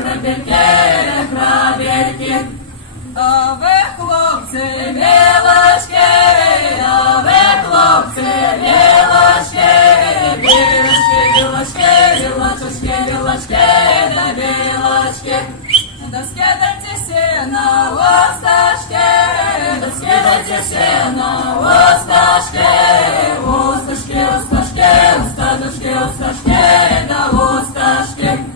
грабельки, грабельки. А ви, хлопці, білочки, а ви, хлопці, білочки, білочки, білочки, білочки, білочки, да білочки. Да скидайте сено в осташки, да скидайте сено в осташки, осташки, осташки, остадушки, осташки, да осташки.